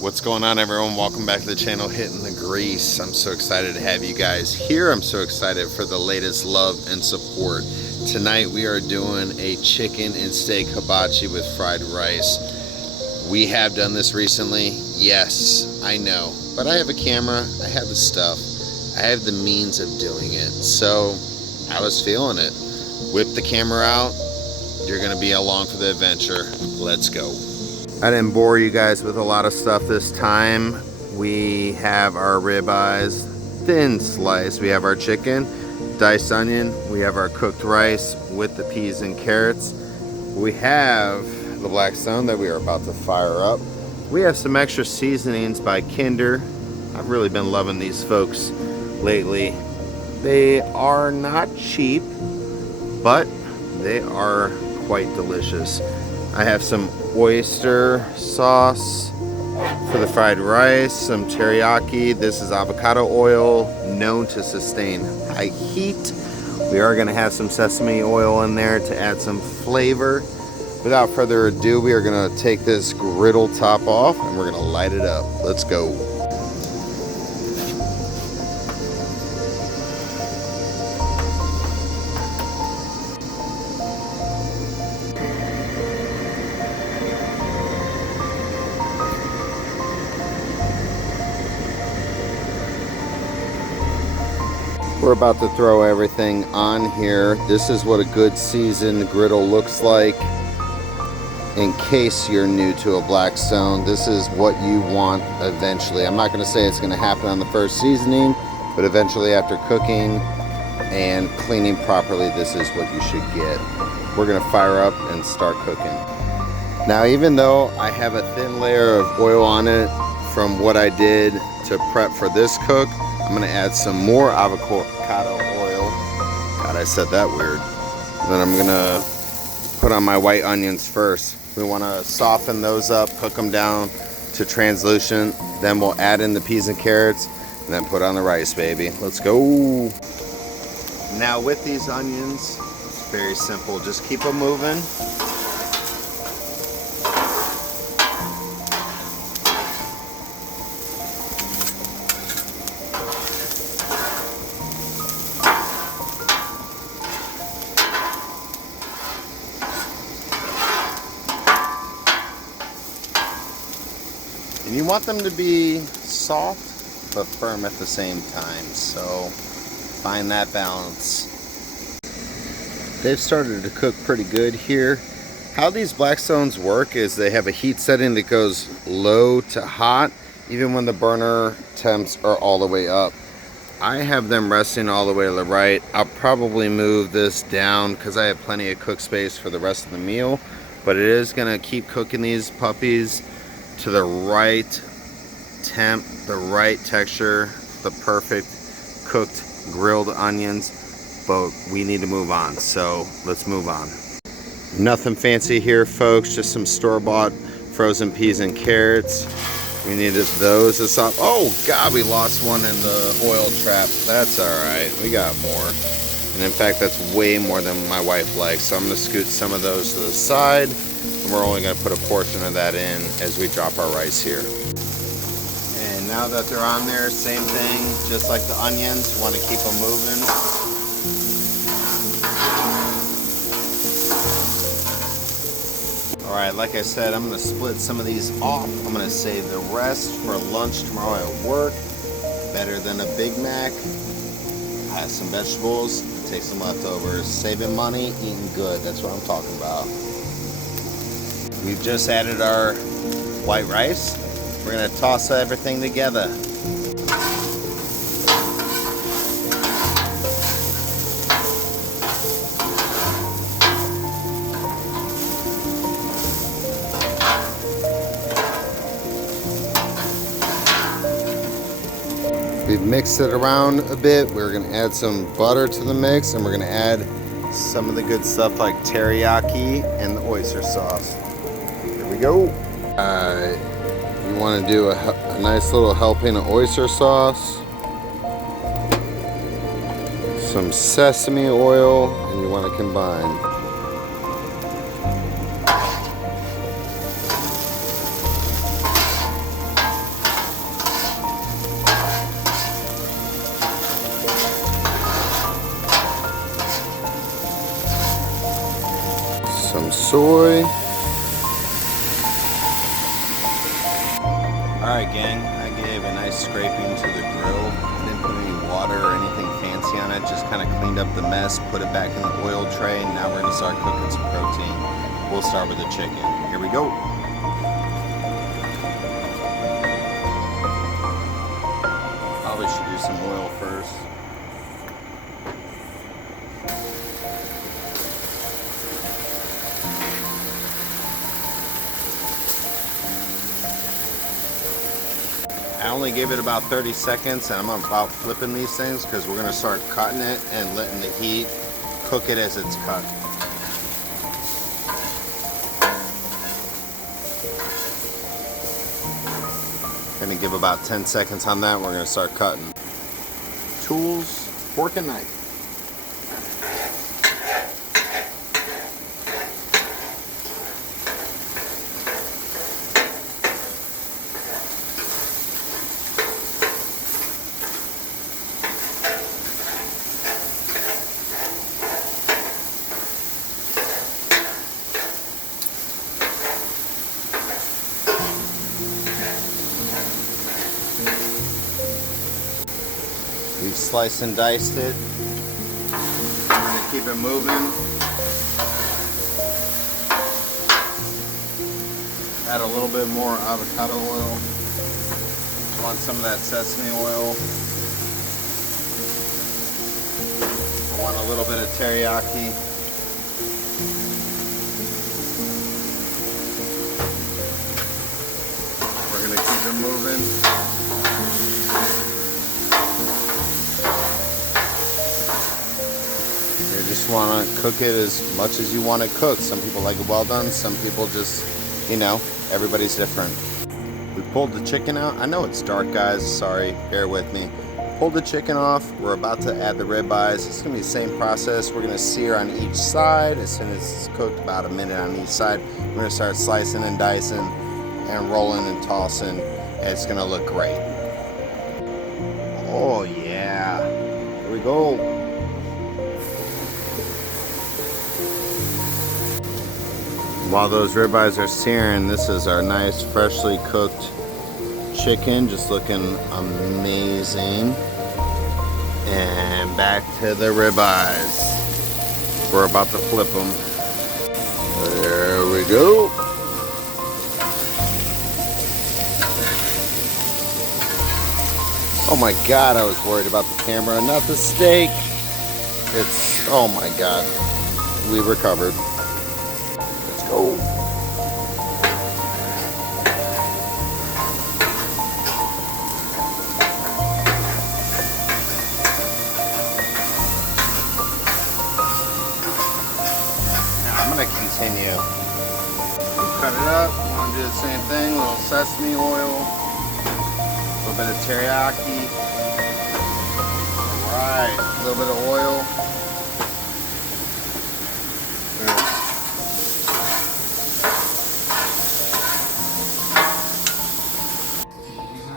What's going on, everyone? Welcome back to the channel, Hitting the Grease. I'm so excited to have you guys here. I'm so excited for the latest love and support. Tonight we are doing a chicken and steak hibachi with fried rice. We have done this recently. Yes, I know. But I have a camera, I have the stuff, I have the means of doing it. So I was feeling it. Whip the camera out. You're gonna be along for the adventure. Let's go. I didn't bore you guys with a lot of stuff this time. We have our ribeyes, thin slice. We have our chicken, diced onion. We have our cooked rice with the peas and carrots. We have the blackstone that we are about to fire up. We have some extra seasonings by Kinder. I've really been loving these folks lately. They are not cheap, but they are quite delicious. I have some oyster sauce for the fried rice, some teriyaki. This is avocado oil, known to sustain high heat. We are going to have some sesame oil in there to add some flavor. Without further ado, we are going to take this griddle top off and we're going to light it up. Let's go. We're about to throw everything on here. This is what a good seasoned griddle looks like. In case you're new to a blackstone, this is what you want eventually. I'm not going to say it's going to happen on the first seasoning, but eventually after cooking and cleaning properly, this is what you should get. We're going to fire up and start cooking. Now, even though I have a thin layer of oil on it from what I did to prep for this cook, I'm going to add some more avocado oil. God, I said that weird. Then I'm going to put on my white onions first. We want to soften those up, cook them down to translucent. Then we'll add in the peas and carrots and then put on the rice, baby. Let's go. Now with these onions, it's very simple. Just keep them moving. And you want them to be soft but firm at the same time, so find that balance. They've started to cook pretty good here. How these blackstones work is they have a heat setting that goes low to hot, even when the burner temps are all the way up. I have them resting all the way to the right. I'll probably move this down because I have plenty of cook space for the rest of the meal, but it is going to keep cooking these puppies to the right temp, the right texture, the perfect cooked grilled onions, but we need to move on, so let's move on. Nothing fancy here, folks, just some store-bought frozen peas and carrots. We needed those as soft. Oh God, we lost one in the oil trap. That's all right, we got more. And in fact, that's way more than my wife likes, so I'm gonna scoot some of those to the side. We're only going to put a portion of that in as we drop our rice here. And now that they're on there, same thing, just like the onions, want to keep them moving. Alright, like I said, I'm going to split some of these off. I'm going to save the rest for lunch tomorrow at work. Better than a Big Mac. I have some vegetables, take some leftovers. Saving money, eating good, that's what I'm talking about. We've just added our white rice. We're going to toss everything together. We've mixed it around a bit. We're going to add some butter to the mix, and we're going to add some of the good stuff like teriyaki and the oyster sauce. Go. You want to do a nice little helping of oyster sauce, some sesame oil, and you want to combine. soy. Alright gang, I gave a nice scraping to the grill. I didn't put any water or anything fancy on it, just kind of cleaned up the mess, put it back in the oil tray, and now we're going to start cooking some protein. We'll start with the chicken. Here we go. Probably should do some oil first. I only gave it about 30 seconds and I'm about flipping these things because we're going to start cutting it and letting the heat cook it as it's cut. Going to give about 10 seconds on that. We're going to start cutting. Tools, fork and knife. We've sliced and diced it. We're going to keep it moving. Add a little bit more avocado oil. Want some of that sesame oil. I want a little bit of teriyaki. We're going to keep it moving. You just want to cook it as much as you want it cooked. Some people like it well done. Some people just, you know, everybody's different. We pulled the chicken out. I know it's dark, guys. Sorry, bear with me. Pulled the chicken off. We're about to add the ribeyes. It's going to be the same process. We're going to sear on each side. As soon as it's cooked, about a minute on each side, we're going to start slicing and dicing and rolling and tossing. And it's going to look great. Oh, yeah. Here we go. While those ribeyes are searing, this is our nice freshly cooked chicken, just looking amazing. And back to the ribeyes. We're about to flip them. There we go. Oh my God, I was worried about the camera, not the steak. It's, oh my God, we recovered. Go. Now I'm going to continue. Cut it up. I'm going to do the same thing. A little sesame oil. A little bit of teriyaki. Alright. A little bit of oil.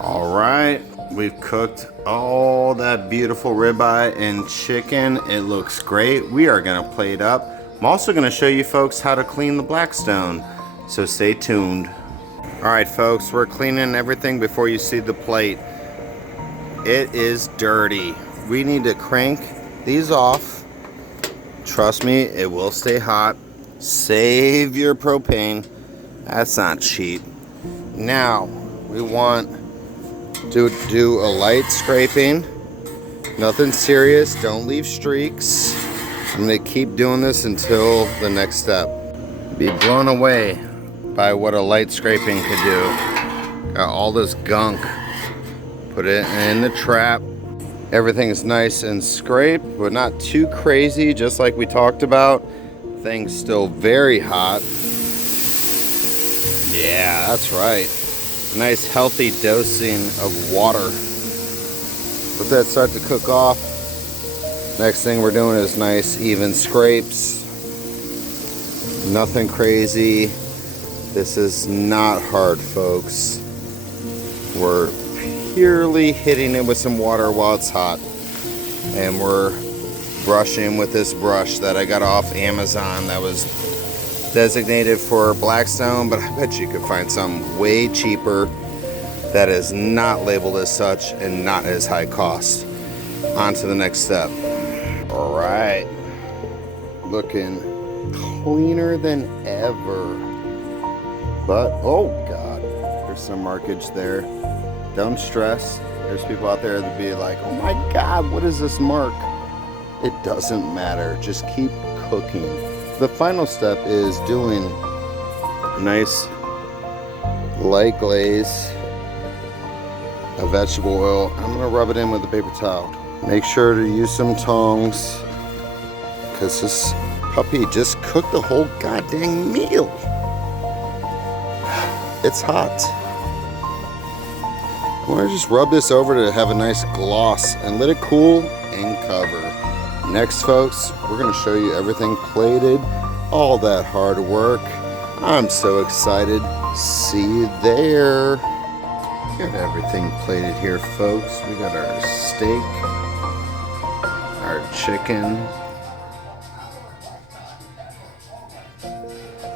Alright, we've cooked all that beautiful ribeye and chicken. It looks great. We are going to plate up. I'm also going to show you folks how to clean the blackstone, so stay tuned. Alright folks, we're cleaning everything before you see the plate. It is dirty. We need to crank these off. Trust me, it will stay hot. Save your propane. That's not cheap. Now, we want to do a light scraping. Nothing serious. Don't leave streaks. I'm going to keep doing this until the next step. Be blown away by what a light scraping could do. Got all this gunk. Put it in the trap. Everything's nice and scraped, but not too crazy, just like we talked about. Thing's still very hot. Yeah, that's right. Nice healthy dosing of water. Let that start to cook off. Next thing we're doing is nice even scrapes. Nothing crazy. This is not hard, folks. We're purely hitting it with some water while it's hot. And we're brushing with this brush that I got off Amazon that was designated for blackstone, but I bet you could find some way cheaper that is not labeled as such and not as high cost. On to the next step. All right, looking cleaner than ever. But, oh God, there's some markage there. Don't stress. There's people out there that be like, oh my God, what is this mark? It doesn't matter, just keep cooking. The final step is doing a nice light glaze of vegetable oil. I'm gonna rub it in with a paper towel. Make sure to use some tongs, because this puppy just cooked the whole goddamn meal. It's hot. I want to just rub this over to have a nice gloss and let it cool and cover. Next, folks, we're going to show you everything plated, all that hard work. I'm so excited. See you there. Got everything plated here, folks. We got our steak, our chicken,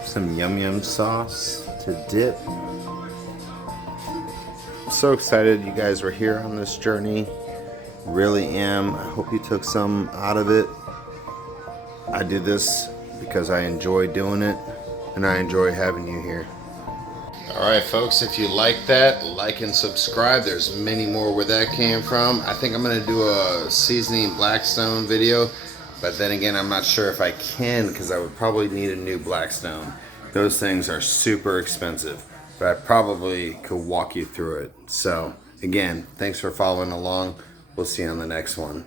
some yum yum sauce to dip. I'm so excited you guys were here on this journey. Really am. I hope you took some out of it. I did this because I enjoy doing it, and I enjoy having you here. All right, folks, if you like that, like and subscribe. There's many more where that came from. I think I'm gonna do a seasoning blackstone video, but then again, I'm not sure if I can, because I would probably need a new blackstone. Those things are super expensive, but I probably could walk you through it. So again, thanks for following along. We'll see you on the next one.